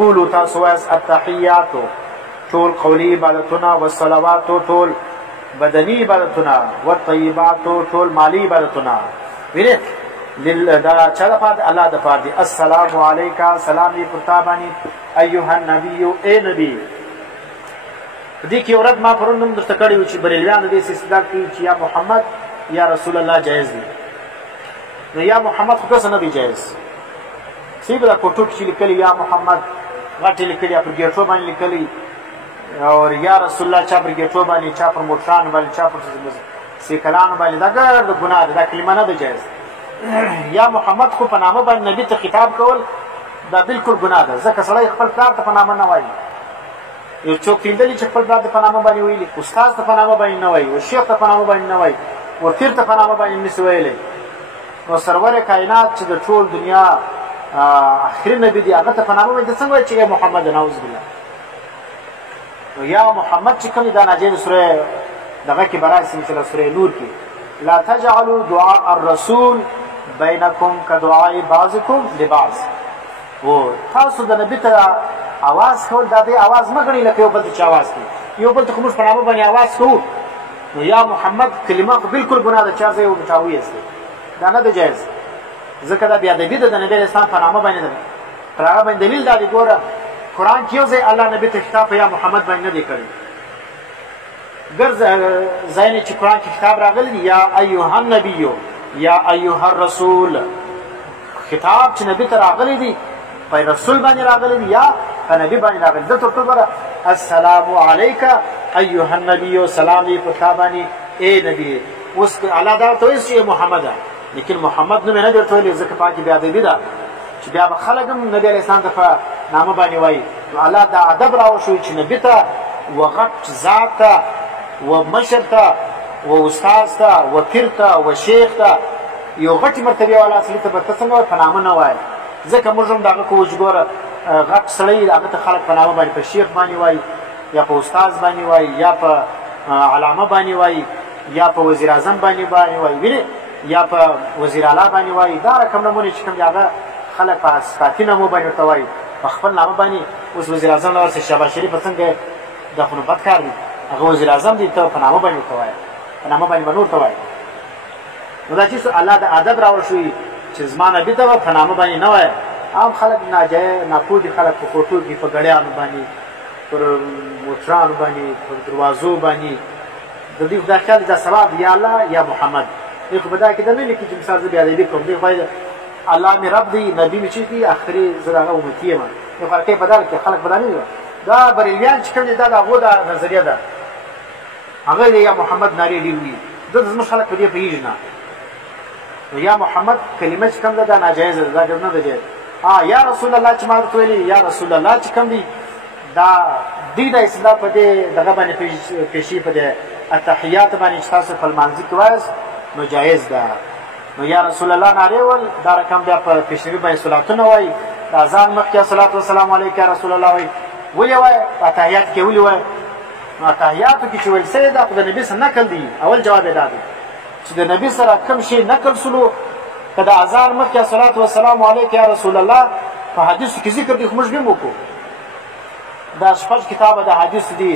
قولو تاسو وایاست التحیاتو ټول قولی عبادتونه والصلواتو ټول بدنی عبادتونه والطیباتو ټول مالی عبادتونه وینئ دا چا دپاره دی الله دپاره دی السلام علیکا سلام دی پر تا باندې ایها النبیو ای نبی په دې کې اورد ما پرون هم درته کړی و چې بریلویانو دې استدلال کوي چې یا محمد یا رسول الله جایز دی نو یا محمد خو داسې نه دی جایز سی به دا کوټوټ چې لیکلي یا محمد غټې لیکلي یا پر ګیټو باندې لیکلي او یا رسول الله چا پر ګیټو باندې چا پر موټرانو باندې چا پر سیکلانو باندې دا ګرد ګناه ده دا کلمه نه ده جایز یا محمد خو په نامه باندې نبي ته خطاب کول دا بالکل ګناه ده ځکه سړی خپل پلار ته په نامه نه وایي یو څوک پیندلي چې خپل پلار ته په نامه باندې ویلي استاد ته په نامه باندې نه وایي او شیخ ته په نامه باندې نه وایي او پیر ته په نامه باندې نشي ویلی نو سرور کائنات چې د ټول دنیا آخري نبي دی هغه ته په نامه باندې څنګه وایي چې یا محمد نعوذ بالله نو یا محمد چې کوم دا ناجیز سوره دغه کې برایسي مثلا سوره نور کې لا تجعلوا دعاء الرسول بینکم کدعاء بعضکم لبعض و تاسو د نبی ته आवाज کول دا دی आवाज مه غړي لکه یو بل ته आवाज کوي یو بل ته کوم په نامه باندې आवाज کوو نو یا محمد کلمه بالکل ګناه ده چا یو بتاوي است دا نه ده جایز ځکه دا بیا د دې د نبی اسلام په نامه باندې ده پر هغه باندې دلیل دا دی ګوره قرآن کې یو ځای الله نبی ته خطاب یا محمد باندې نه دی کړی ګر ځای چې قرآن کې خطاب راغلی یا ایها النبی یا ایها الرسول خطاب چې نبی ته راغلی دی په رسول باندې راغلی دی یا په نبی باندې راغلی د تر ټولو السلام علیک ایها النبی سلام دی په تا باندې اے نبی اوس الله دا ته وایي محمد لیکن محمد نوم نه درته ویلی ځکه پاکي بیا ادبي ده چې بیا به خلک هم نبی علیه السلام ته په نامه باندې وایي نو الله دا ادب راوښوي چې نبي ته و غټ ذات ته و مشر ته و استاد ته و پیر ته و شیخ ته یو غټې مرتبې والا سړي ته به ته څنګه په نامه نه وایې ځکه موږ هم دغه کوو چې ګوره غټ سړی هغه ته خلک په نامه باندې په شیخ باندې وایي یا په استاد باندې وایي یا په علامه باندې وایي یا په وزیر اعظم باندې وایي وینې یا په وزیر اعلی باندې وایي دا رقم نمونې چې کوم دی هغه خلک په صفاتي نامو باندې ورته وایي په خپل نامه باندې اوس وزیر اعظم له ورسې شهباز شریف څنګه دا خو نو بد کار دی هغه وزیر اعظم دی ته په نامه باندې ورته وایي په نامه باندې به نور ته وایي نو دا چې الله د ادب راوښوي چې زما نبي ته به په نامه باندې نه وایه عام خلک ناپوه دي خلک په کوټو کې په ګړیانو باندې پر موټرانو باندې پر دروازو باندې د دې دا خیال دا ثواب یا الله یا محمد دی خو په دا کې دا نه لیکي چې مثال زه بیا ادبي کوم دی خو الله مې رب دی نبي مې چې دی آخري زه د هغه امتي یم یو فرق یې په دا کې خلک به دا نه وي دا بریلیان چې کوم دی دا د هغو دا نظریه ده هغه یا محمد نارې ډېر وي دا زموږ خلک په دې پوهېږي نه یا محمد کلمه چې کوم ده دا ناجایزه ده دا نه ده جایز یا رسول الله چې ما ورته ویلي یا رسول الله چې کوم دی دا دوی د اصطلاح په دې دغه باندې پیشي په دې التحیات باندې چې تاسو په لمانځه کې وایاست نو جایز ده نو یا رسول الله نارې ول دا رقم بیا په پیشنوي باندې صلاتونه وایي د اذان مخکې صلات وسلام علیک یا رسول الله وایي ولې وایي اتحیات کې ولې وایي نو اتحیاتو کې چې ویل سوی ده خو د نبي سره نقل دی اول جواب یې دا دی چې د نبي سره کوم شی نقل سلو که د اذان مخکې صلات وسلام علیک یا رسول الله په حدیثو کې ذکر دی خو موږ بیا وکړو دا شپږ کتابه د حدیث دي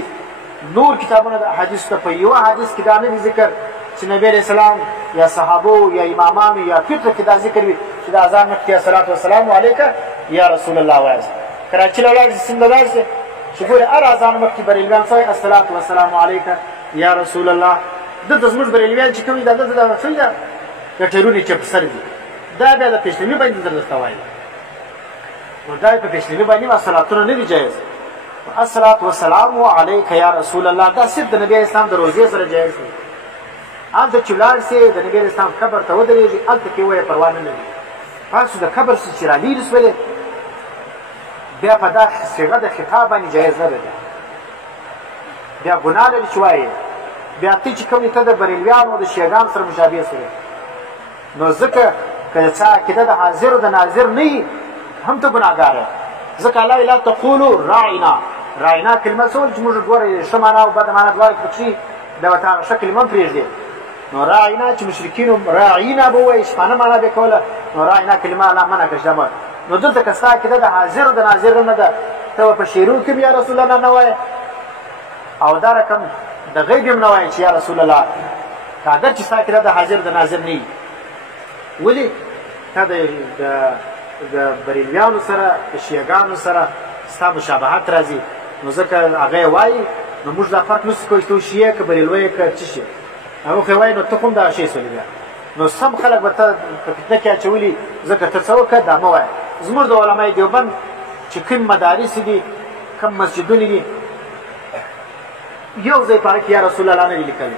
نور کتابونه د حدیث ته په یوه حدیث کې دا نه دی ذکر چې نبی علیه السلام یا صحابو یا امامانو یا فقه کې دا ذکر وي چې د اذان مخکې صلات وسلام علیک یا رسول الله وایاست کراچي له ولاړ شي څنګه داسې چې ګوره هر اذان مخکې بریلویان څه الصلات وسلام علیک یا رسول الله دلته زموږ بریلویان چې کوم دي دا دلته دا څه ده د ټیرونې چې په سر دي دا بیا د پیشنوي باندې درته وایي نو دا په پیشنوي باندې صلاتونه نه دي جایز الصلات والسلام علیک یا رسول الله دا صرف د نبی اسلام د روزې سره جایز دی هلته چې ولاړ سي د نبی اسلام قبر ته ودرېږي هلته کې وایي پروا نه لري تاسو د قبر چې رالېرې سولې بیا په دا صیغه د خطاب باندې جایز نه ده بیا ګناه لري چې وایي بیا ته چې کوم ته د بریلویانو او د شیعګانو سره مشابه سوی نو ځکه که چا عقیده د حاضر او د ناظر نه وي هم ته ګناهګار یې ځکه الله لا تقولو راعنا راعنا کلمه څه چې موږ ګورې ښه معنا او بده معنا دواړه پکښې دا ورته هغه ښه کلمه هم پرېږدي نو راعنا چې مشرکینو راعینا به وایي شپانه معنا به یې کوله نو راعنا کلمه الله منع کړه نو دلته که ستا عقیده د حاضر او د ناظر نه ده ته په شعرونو کې یا رسول الله نه وایې او دا رقم د غیب هم نه وایې چې یا رسول الله که اگر چې ستا عقیده د حاضر د ناظر نه وي ولې تا د بریلیانو سره د شیعګانو سره ستا مشابهت راځي نو ځکه هغه یې وایي نو موږ دا فرق نشو کولی چې ته شیعه که بریلوی که څه شي هغه خو یې وایي نو ته خو هم دغه شی سولې بیا نو سم خلک به ته په فتنه کې اچولي ځکه ته څه وکړه دا مه وایه زموږ د علمای دیوبند چې کوم مدارس دي کوم مسجدونه دي یو ځای په هغه کې یا رسول الله نه دي لیکلي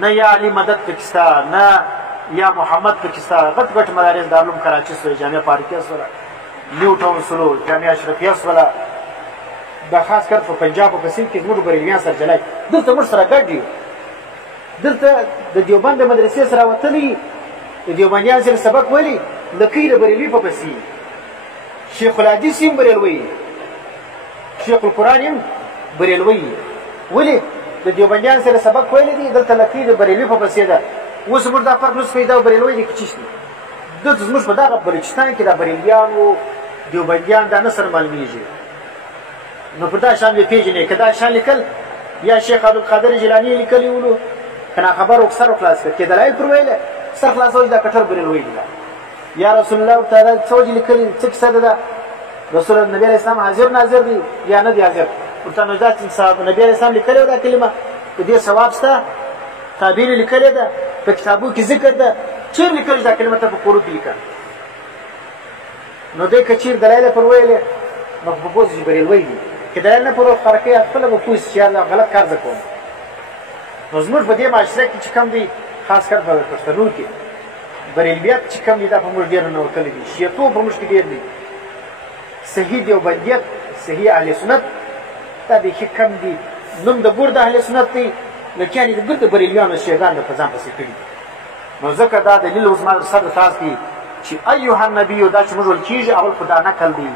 نه یا علي مدد پکې شته نه یا محمد پکې شته غټ غټ مدارس دارالعلوم کراچي سوله جامعه فاروقیه سوله نیو ټاون سولو جامعه اشرفیه سوله دا خاص کر په پنجاب او په سند کې زموږ بریلیان سره جلای دلته موږ سره ګډ یو دلته د دیوبند د مدرسې سره وتلي د دیوبندیان سره سبق ویلي لکۍ د بریلوي په پسې شیخ الحدیث هم بریلوی شیخ القرآن هم بریلوی ولې د دیوبندیان سره سبق ویلی دي دلته لکۍ د بریلوي په پسې ده اوس موږ دا فرق نسو پیدا بریلوی دي که چی شي دلته زموږ په دغه بلوچستان کې دا بریلیان و دیوبندیان دا نه سره معلومیږي نو پر دا شان به پیژنې که دا شان لیکل یا شیخ عبدالقادر جیلاني لیکلي ولو که ناخبر و سر خلاص کړ کې دلایل پر ویله سر خلاصول دا کټر بریلوی دي یا رسول الله تعالی څه وجه لیکلي څه کیسه ده رسول الله نبی علیه السلام حاضر ناظر دی یا نه دی حاضر ورته نو دا صاحب نبی علیه السلام لیکلې دا کلمه په دې ثواب شته تابعین لیکلې ده په کتابو کې ذکر ده چیر لیکل دا کلمه ته په قرو کې لیکل نو دې کچیر دلایل پر ویلې نو په بوز بریلوی دي کې دلایل نه پر فرقي خپل په پوس چې غلط کار وکړو نو زموږ په دې معاشره کې چې کم دي خاص کر په پښتنو کې بریلویت چې کم دي دا په موږ ډېر نه وتلی دي شیعتوب په موږ کې ډېر دي صحیح دیوبندیت صحیح اهل سنت دا بیخي کم دي نوم د ګور د اهل سنت دی لکه یعنې د ګور د بریلویانو شیعګان په ځان پسې کړي نو ځکه دا دلیل اوس ما سر خاص دي چې ایها النبي دا چې موږ ویل کېږي اول خو دا نقل دی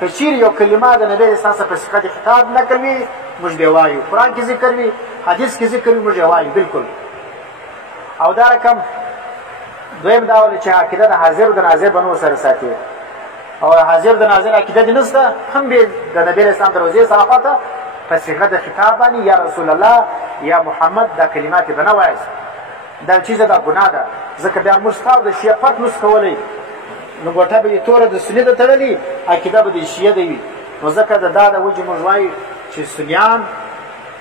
که چیرې یو کلمه د نبي اسلام سره په صيغه د خطاب نقل وي موږ بیا وایو قرآن کې ذکر وي حدیث کې ذکر وي موږ بیا وایو بالکل او دا رقم دویم دا ول چې عقیده د حاضر د ناظر بنو سره ساتي او حاضر د ناظر عقیده دې نشته هم به د نبی اسلام دروازې صحافته په صيغه د خطاب باندې یا رسول الله یا محمد دا کلمات بنه وایي دا چیزه دا ګناه ده ځکه بیا موږ تاسو د شیعه فرق نس کولای نو ګټه به توره د سنی د تړلې عقیده به د شیعه دی نو ځکه دا د وجه موږ وایو چې سنیان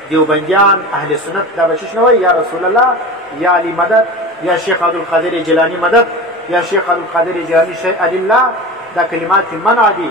دیوبندیان اهل سنت دا بچش نه وایي یا رسول الله یا علی مدد یا شیخ عبدالقادر جیلانی مدد یا شیخ عبدالقادر جیلانی شیء الله دا کلمات منع دي